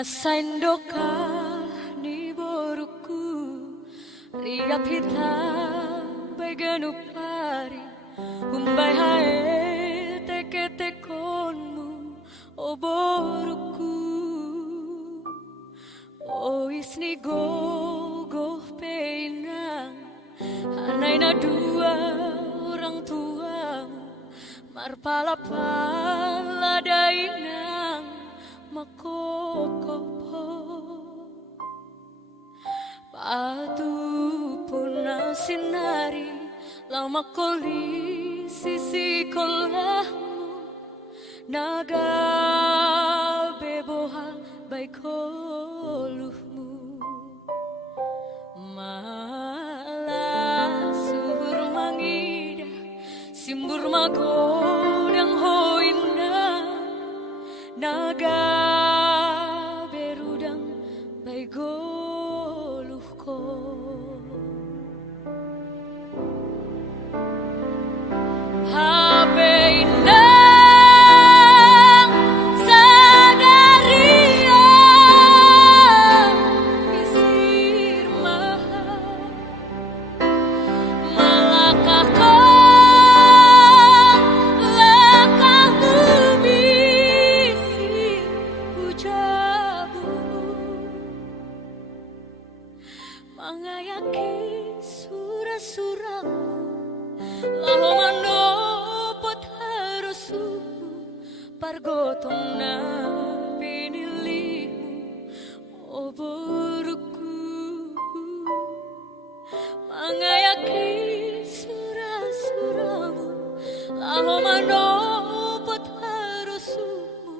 Nasaindoka ni boruku riap hita baganupari umbai hae teke tekonmu o boruku o isni gogoh peinang hanaina dua orang tuamu marpala-pala dainang makokopo patu puna sinari lama koli sisi kolahmu naga beboha baikoluhmu malah suhur mangida simbur magodang hoina naga berudang baigoluhko habe inang sadaria isir maha malakah kau langkahmu bisir ucapu mangayaki surah-surahmu laho manopot harusu pargotong na pinilimu o boruku mangayaki surah-surahmu laho manopot harusumu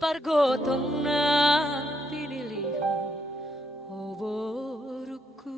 pargotong na pinilimu o boruku.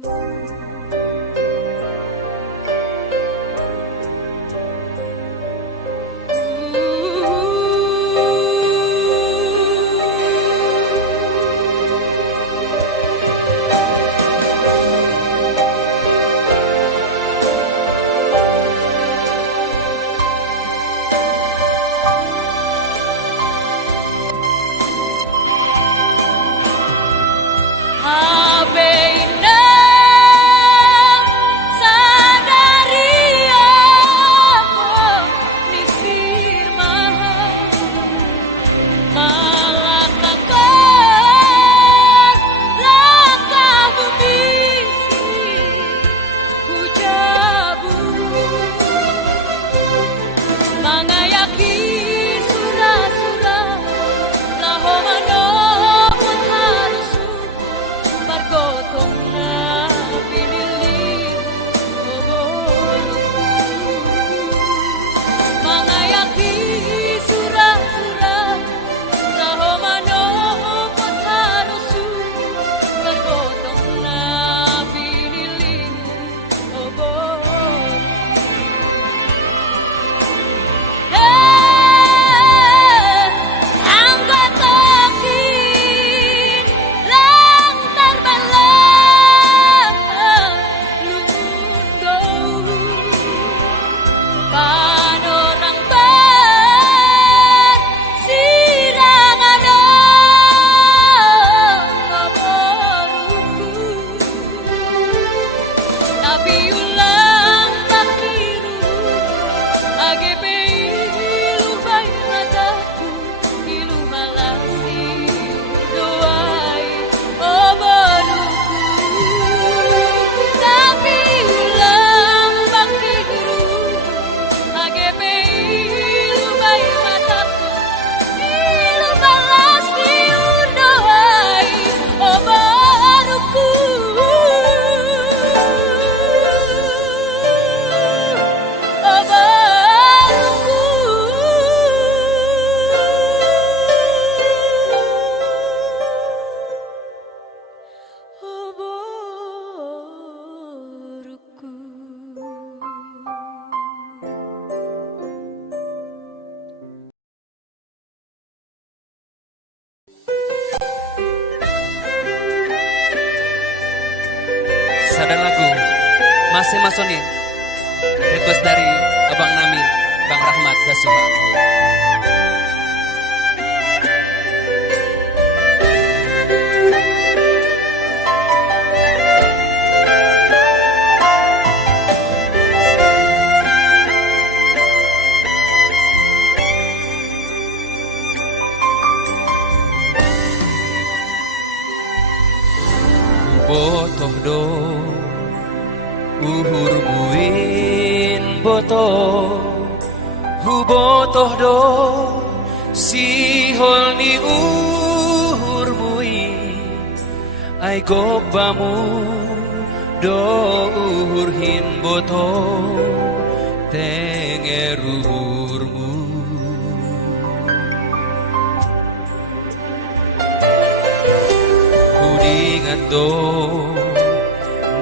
Sadar lagu Masih Masoni, request dari Abang Nami, Bang Rahmat Dasuha. botoh do uhur muin botoh hubotoh do sihol ni uhur muin ay gobamu do uhur hin botoh tengerurmu hudingat do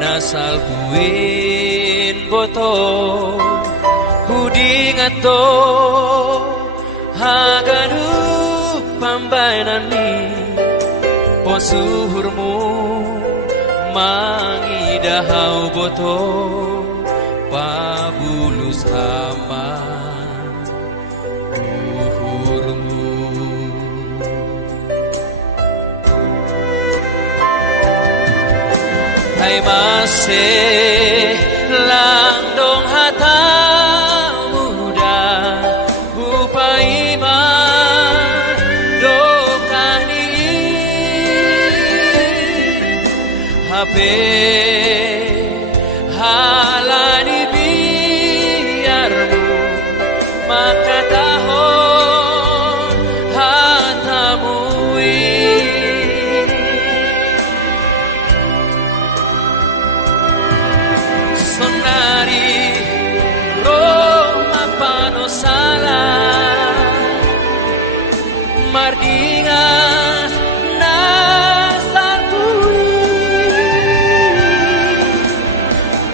nasal buin boto hudingat do haganu pambainani posuhurmu mangidahau boto pabulus hama uhurmu hai masih langdong hata muda upai ma dokani HP halani biarmu maka tahun hatamui sonari Roma panosala mardingas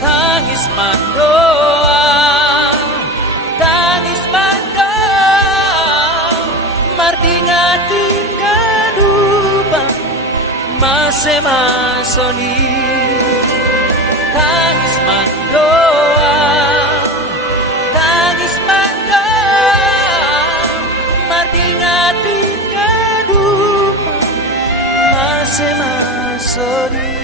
tangis mandoa mardinga tinggal duba mase masoni tangis mandoa mardinga tinggal duba mase masoni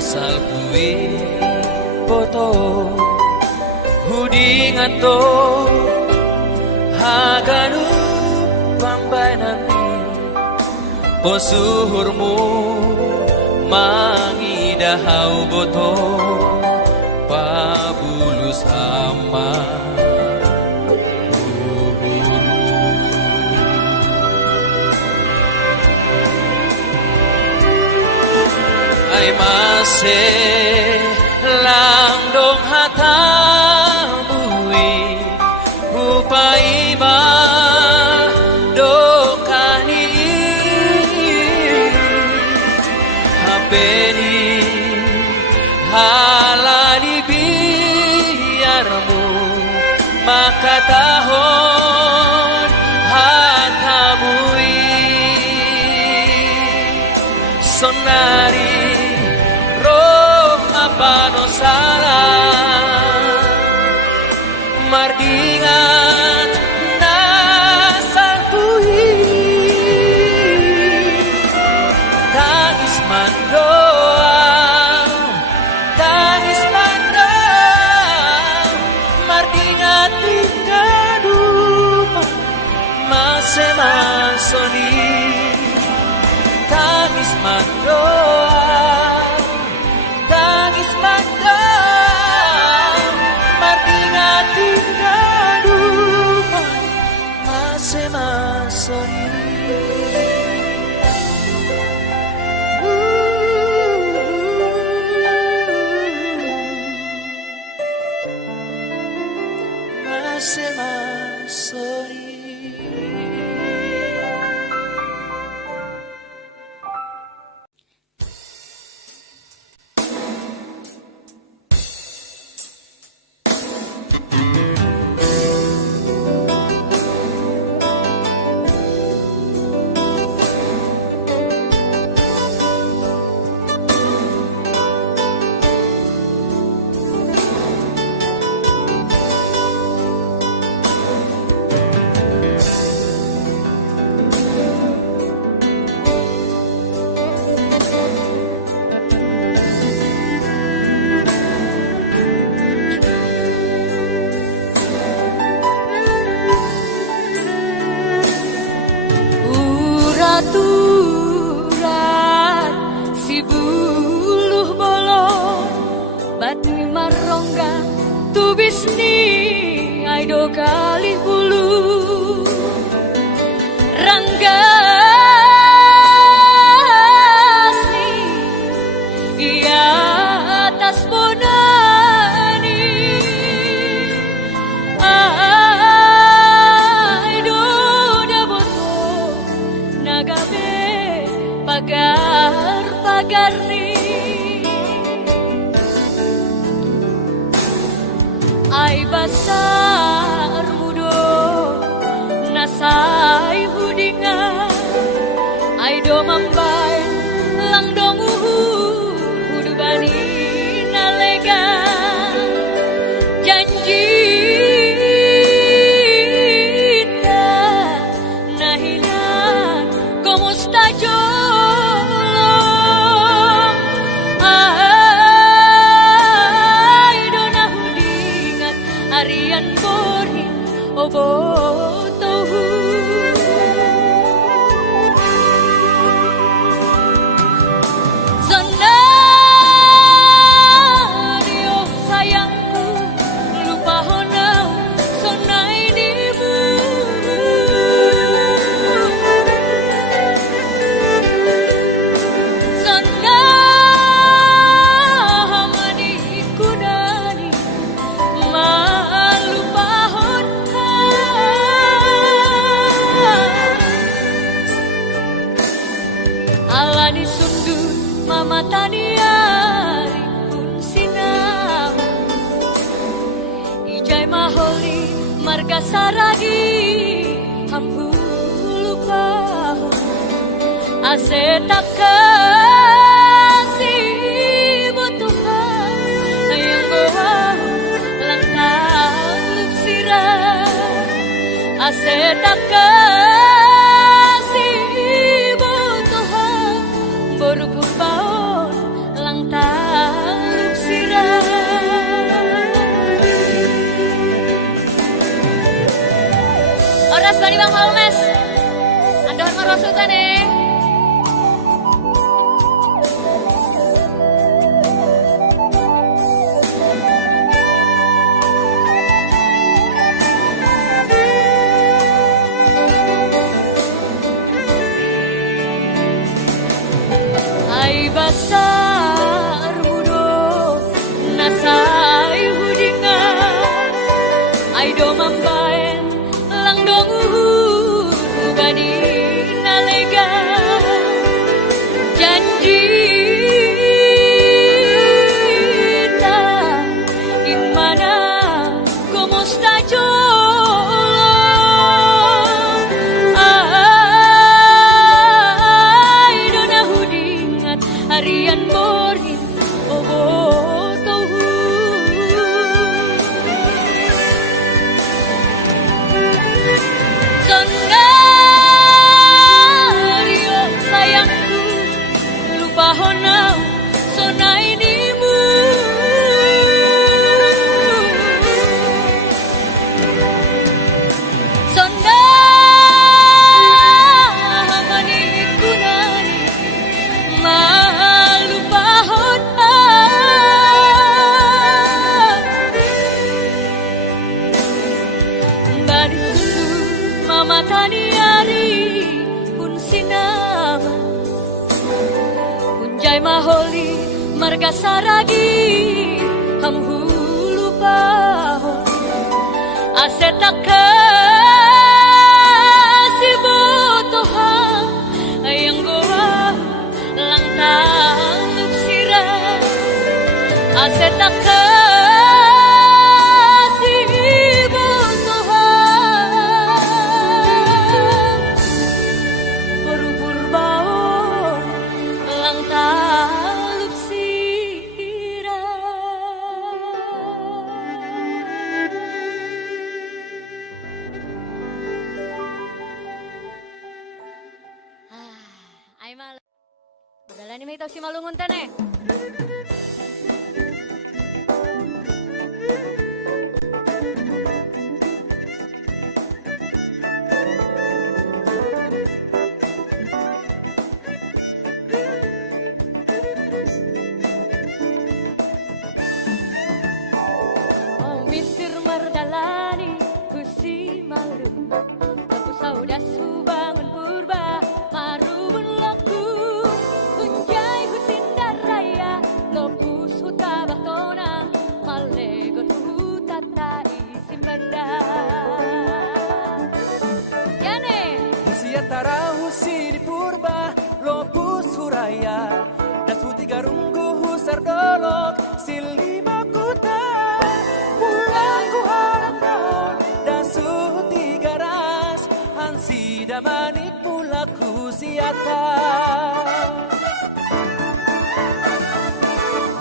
nasal buin boto hudingat do haganu pambainani posuhurmu mangidahau boto pabulus hama ay masih langdong hatamui upai ma dokani hapeni halani biarmu maka tahun hatamui sonari panosala mardingat nasantui tangis mandoa mardingat tinggal dupa mase masoni tangis mandoa mardinga tinggal dupa mase masoni mase masoni. Ni marongga tubis ni aido kali bulu Rangga ni ia atas bonani aido daboto nagabe pagar ni Ai basar mudo nasai hudinga Ai do mambai lang dong hudu bani nalega janji ta nahinan kumusta jolong Arian boring obo tohu Zona dio sayangku lupa honau Zona inimu Zona hamani kunani Alani sundu mama taniari pun sinam Ijai maholi marga saragi hamhu lupa Asetak kasih Tuhan yang goa lantang luksirah Asetak Boru purbaon lang taluk sirah Oras bani bang Holmes Andohan marosutan Ai basar mudo nasai hudinga Ai do mambaen lang dong bani nalega janji ta imana kumusta Arian boring obo tohu Zona rio sayangku lupa honau Zona inimu Zona hamani kunani Mama taniari pun sinama Punjai maholi marga saragi hamhu lupa Asetak kasih botohan yang goa lang taluk sirah Asetak Padahal ini tahu si malungun tane. mardalani kusi malu aku saudas bangun purba marubun laku kunjai husinda raya lopus huta batona malego huta tai simbanda Yane Husia tara husi di purba lopus huraya dasuti garunggu husar dolok silima kuta pulaku harap daun dasuti garas hansi damanik mulaku siata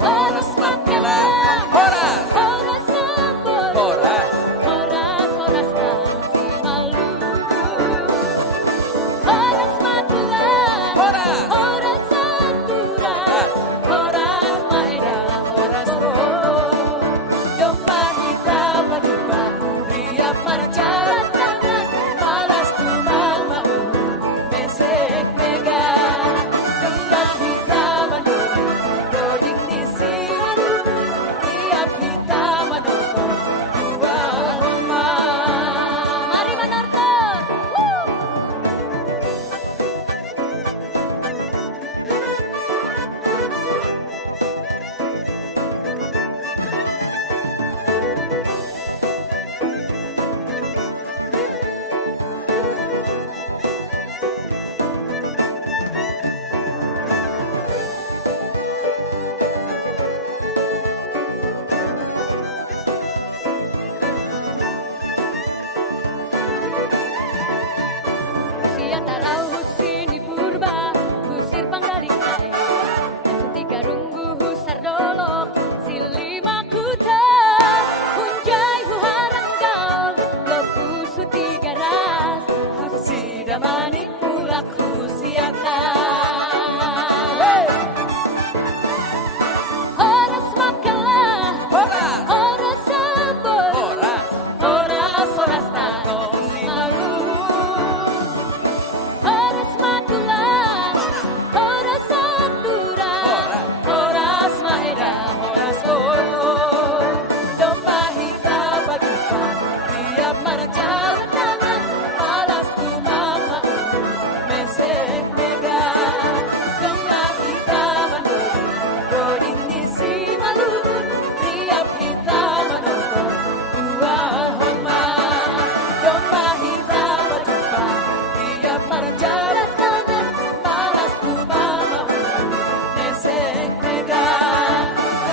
Horas makela Horas Horas sambol Horas Horas horas nasi malu Horas matulan Horas Horas santura Horas maeda Horas bono Jompa hitam padupa Ria marjalan tangan Malas tumang mau Mesek mega Jompa hitam mandori Doding di simalu Tiap hitam mandoko Dua homa Mari menortor Sia tarau husini purba Husir panggaling nae Dasuti garunggu husar dolok Silima kuta Hunjai huharang gaul Lopus huti garas Si damanik mulaku siata Horas makala Horas Horas sambol Horas Horas horas Tato nasi simalu Horas matulan Horas santura Horas maeda Horas bono Jompa hitam padupa Tiap marjalan tangan Malas tumang mau Mesek mega Jompa hitam mandori Doding di simalun Tiap hitam mandoko Dua homa Jompa hitam padupa Tiap marjalan tangan Malas tumang mau Mesek mega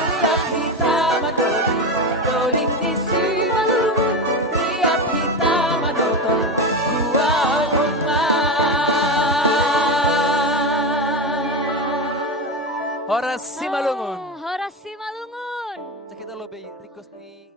Tiap hitam mandori Doding di simalun Tiap hitam mandoko Dua homa Horas Simalungun Horas Simalungun Kita lebih request nih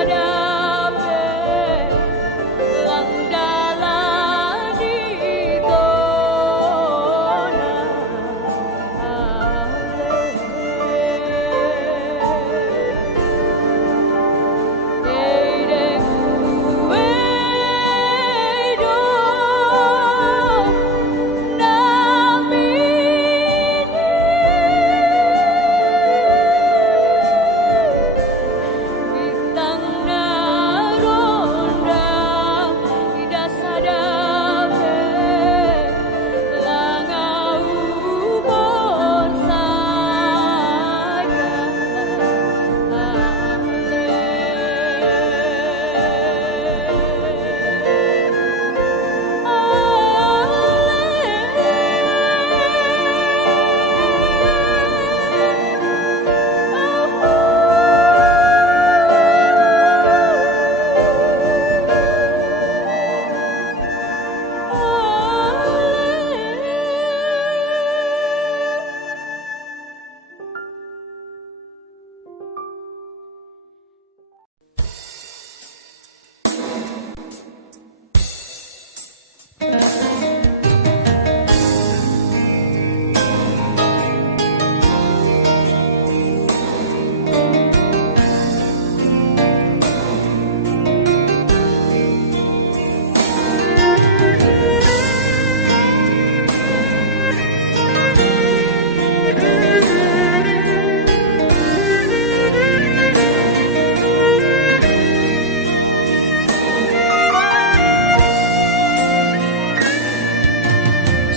sadape lang dalani tona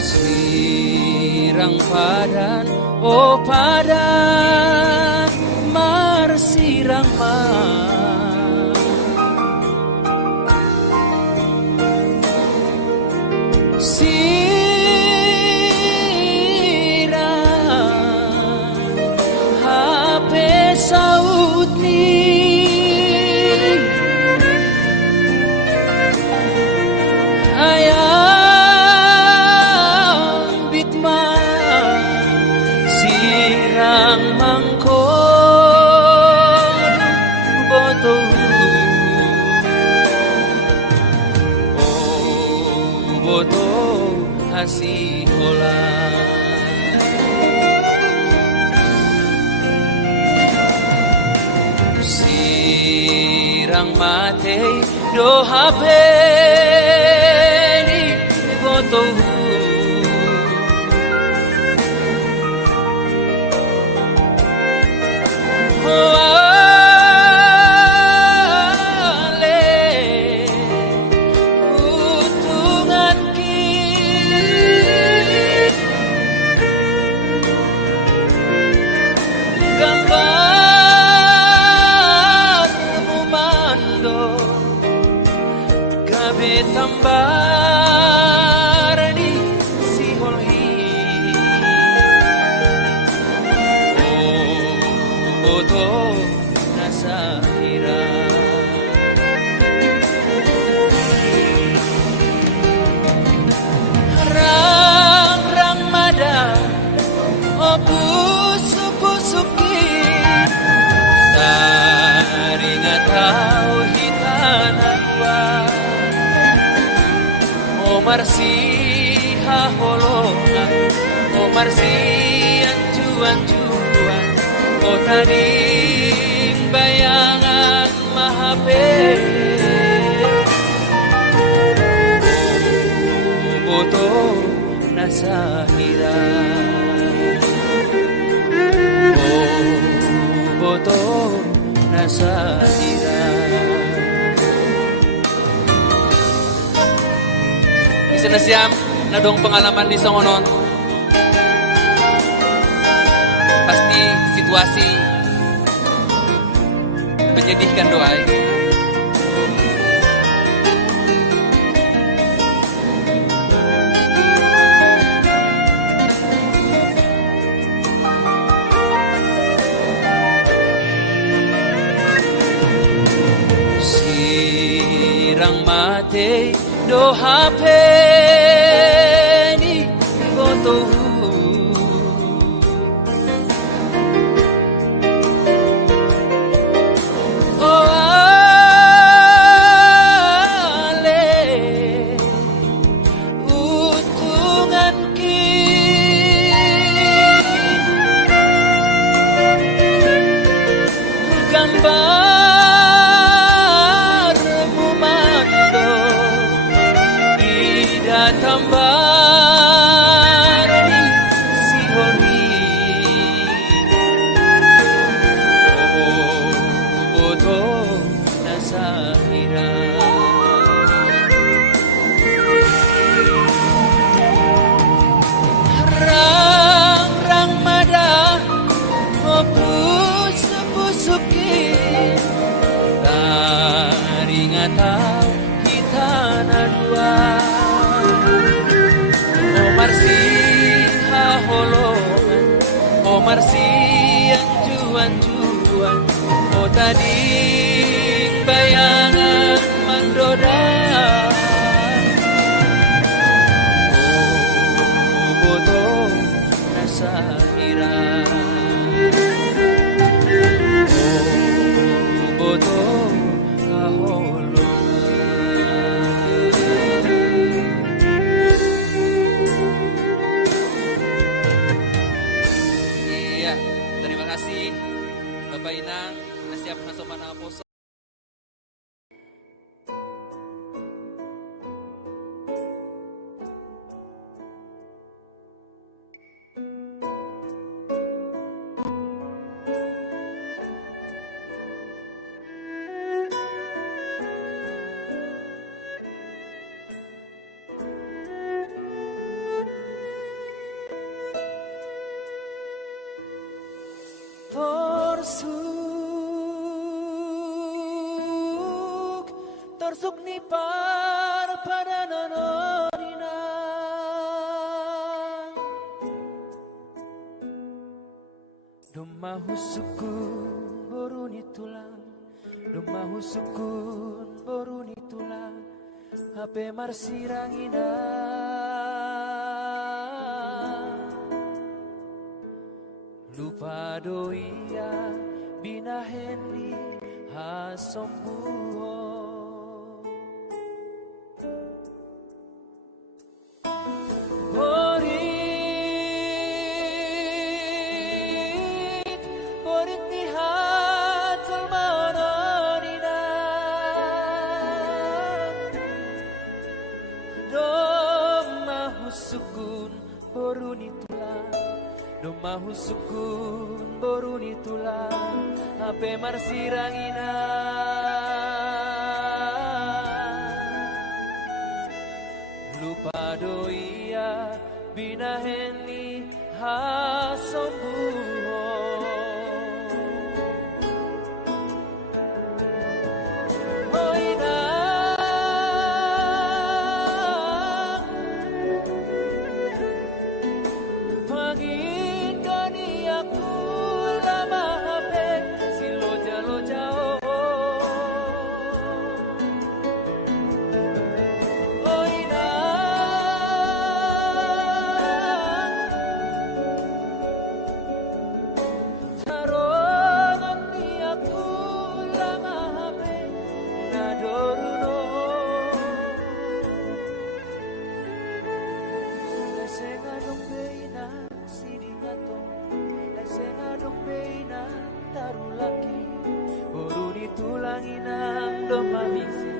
Sirang padan, oh padan, marsirang sirang HP saut ni ayang bitman sirang mangkon boto oh boto hasihola sirang mate do hape ni boto tambar di siholhi oh boto nasahira rang mada oh busuk-busuki taringa tau hitanan wa Marsi haholongan, oh Marsi anjuan-juan, oh taning bayangan mahape, oh boto nasahira, oh boto nasahira. Isa na siyam na dong pengalaman di Songonon. Pasti situasi menyedihkan doa. Sirang mate do hape ni boto oh nasahira. Rang mada pusuki taringata kita nadua Marsi haholongan Marsi yang juan-juan tading bayangan mandoda bodo nasahira bodo Bapak Inang, nasiap nasomana poso. Torsuk ni par pada nonorina Domah sukun boruni tulang Domah sukun boruni tulang HP marsirangina Lupa doia binaheni hasombuho Domah sukun boruni tulang HP marsirangina Lupa doia binaheni hasombuho Boruni tulangina domangisi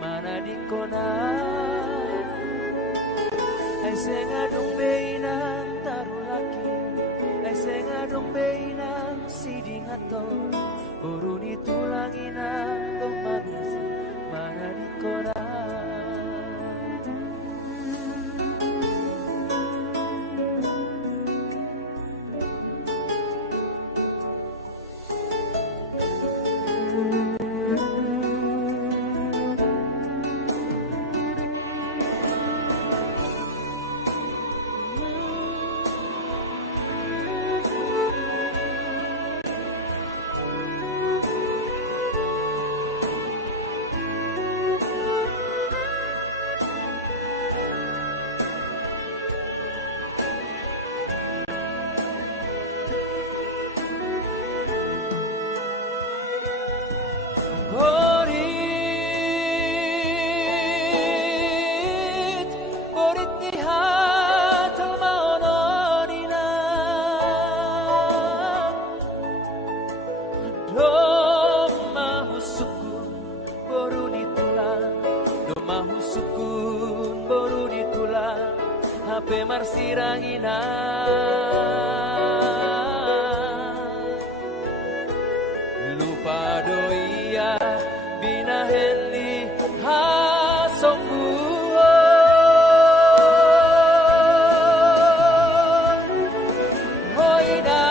mana dikona HP marsirangina lupa doia binaheli hasong buhon. Hoy na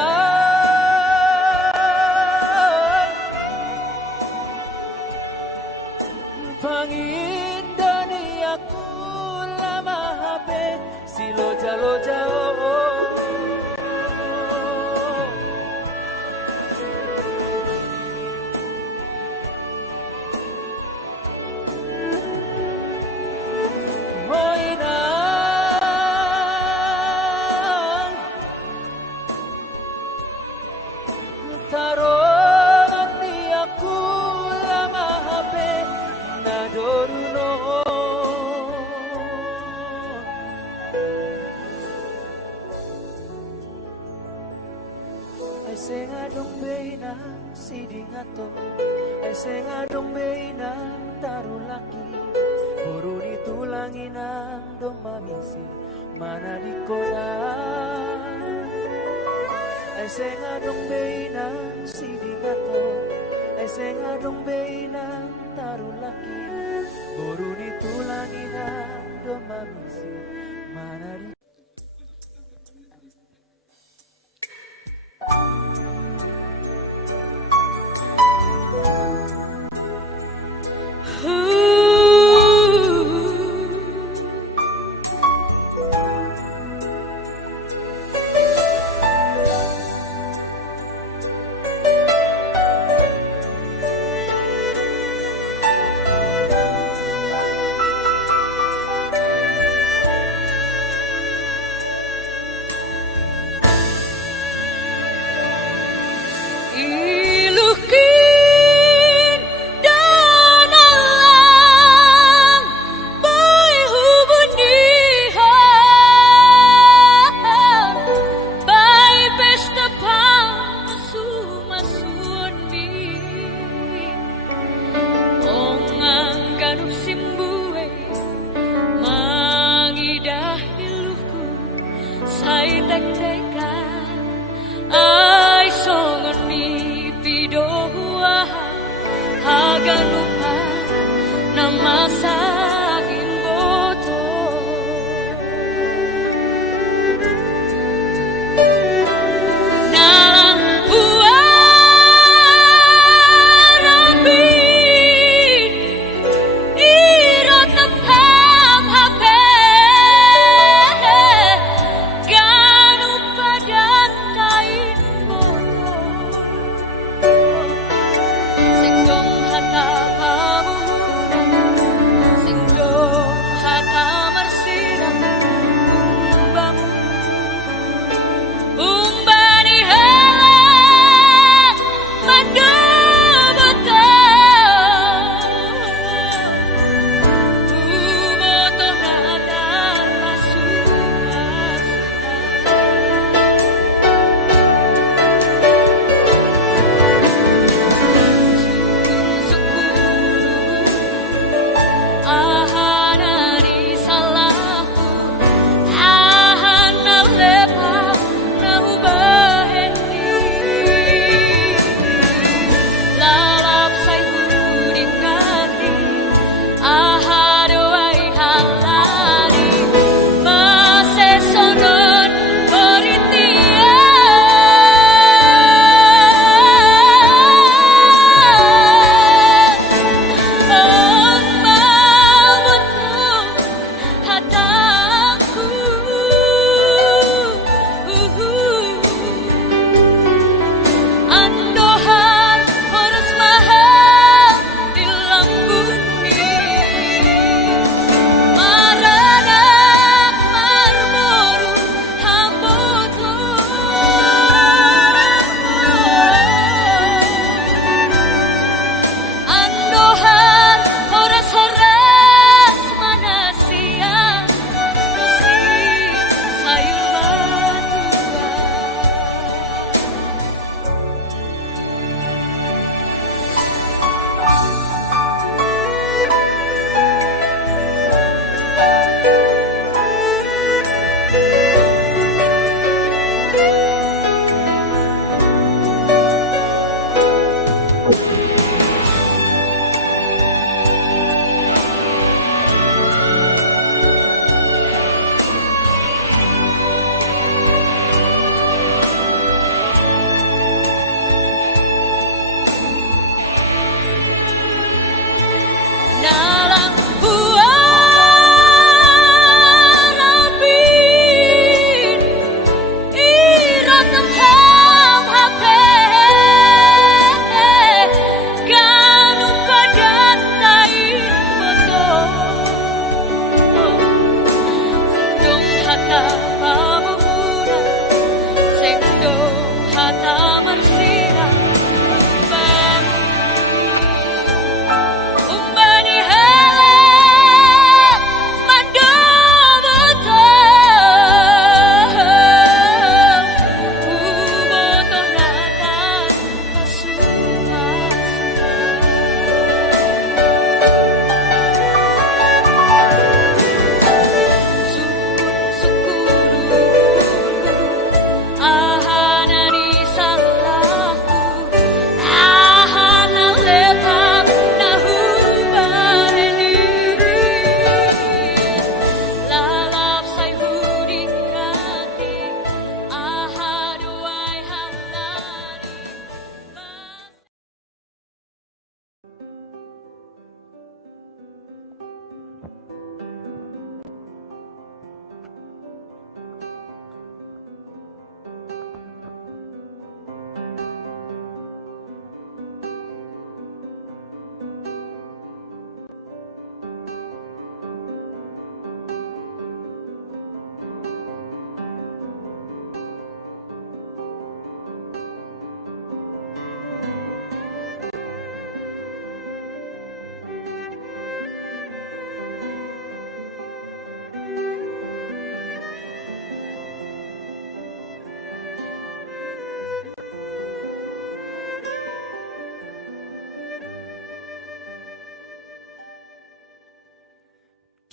pangindan aku lama habe siloja-loja hoy na tarong ati aku lama habe nadoruno. Ay sing adong beina siding ato, ay sing adong beina tarulaki, buru ditulangin ang domamisi mana di kona. Ay sing adong beina siding ato, ay sing adong beina tarulaki, buru ditulangin ang domamisi mana di.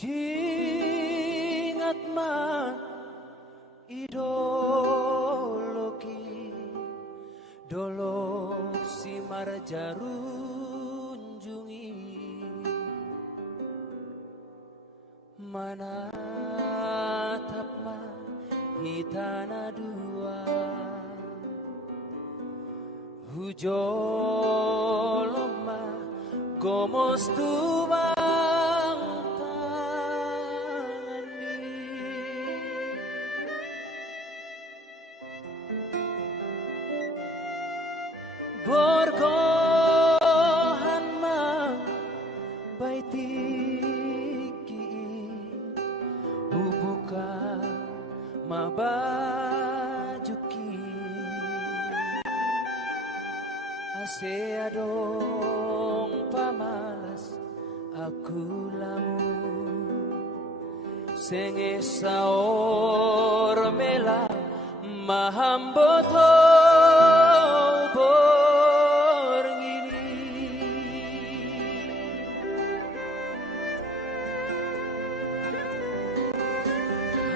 Ingat man ideologi dolo si marjarunjungi manatap ma hitana dua hujoloma gomos tubang tangani borgohan mang baitiki bubuka mabajuki Seadong pamalas aku lamu senge saor mela mahamboto borngini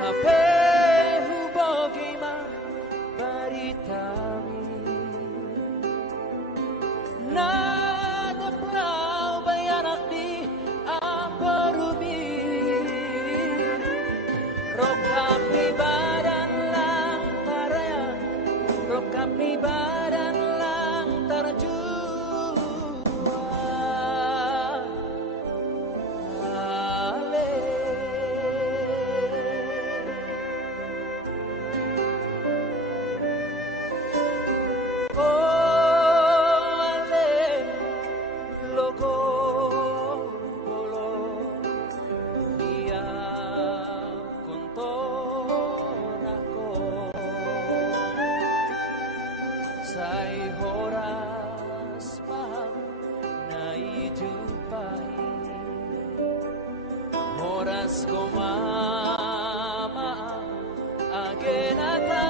hape hubogi ma baritami nadaplau bayanak di ambarubi rokap di badan lang taraya rokap di badan lang tarjua ale Horas komama agenata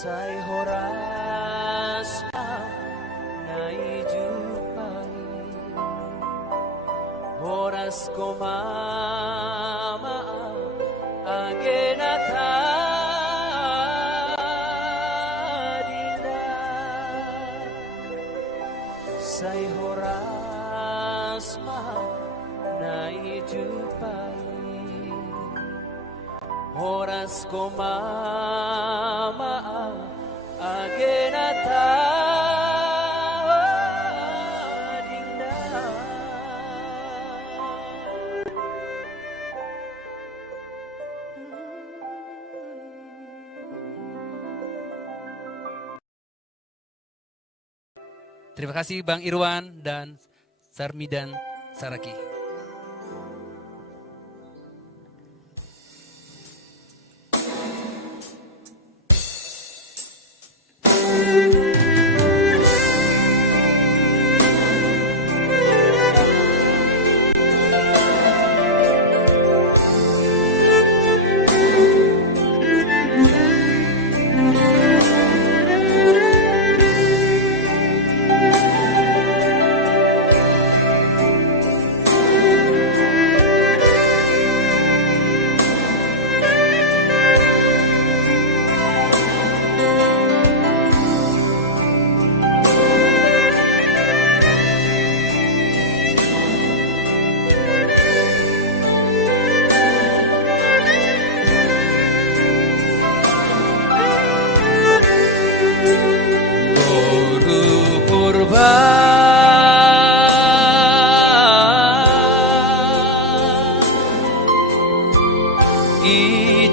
Say horas pa naijupai horas ko mama agenata dinda say horas ma naijupai horas ko mama agenata Terima kasih Bang Irwan dan Sarmidan Saraki.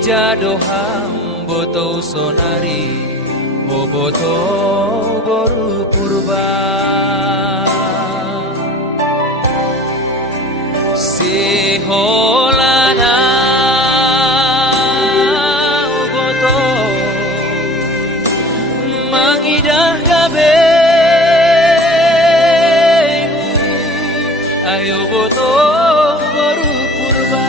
Ijadoham boto sonari boboto boru purba siholana boto mangidah gabe ayo boto boru purba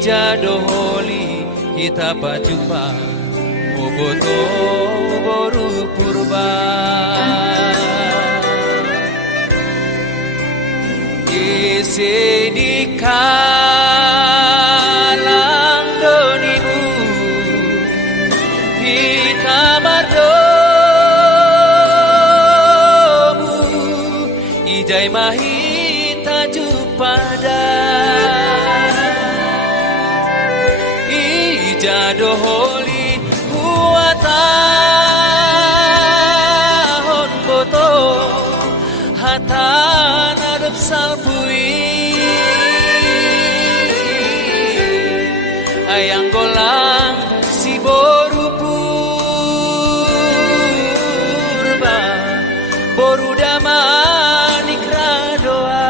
Ijadoholi kita pajupa boboto boru purba isi di kalang donimu kita berdomu ijai mahita jupada Ijadoholi huatahon boto hatan adep salpui ayang golang si boru purba boru damanik radoa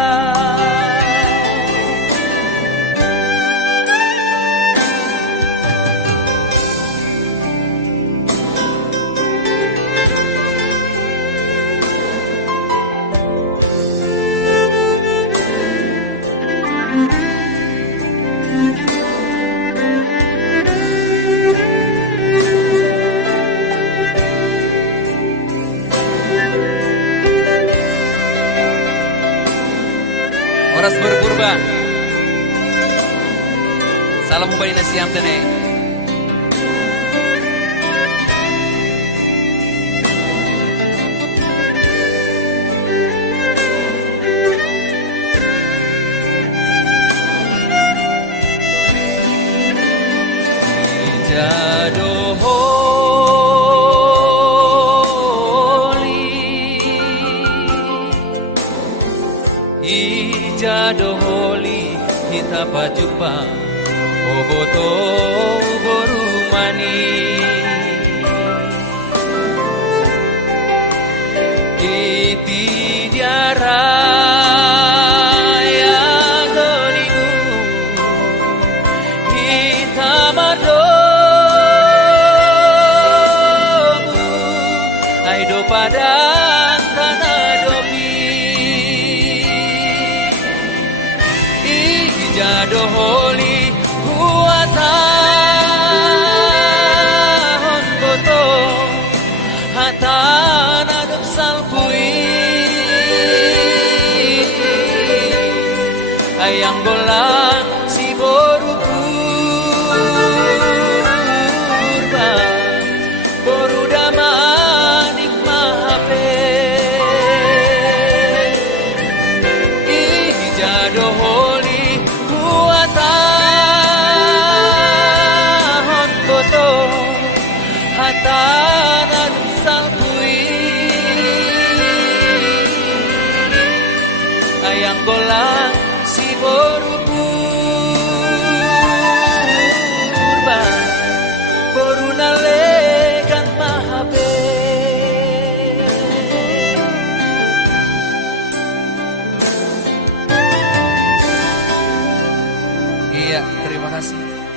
Oras berkurban. Salam ubay na siyam tene. Ijadoholi kita pajupa boboto boru mani iti diara ya donimu kita berdomu aido pada tanah domi Ijadoholi huatahon boto hatan adep salpui ayang golang si boru purba boru damanik mahape Ijadoholi huatahon boto hatanan salpui golang si boru purba boru nalegan mahabe. Iya, terima kasih.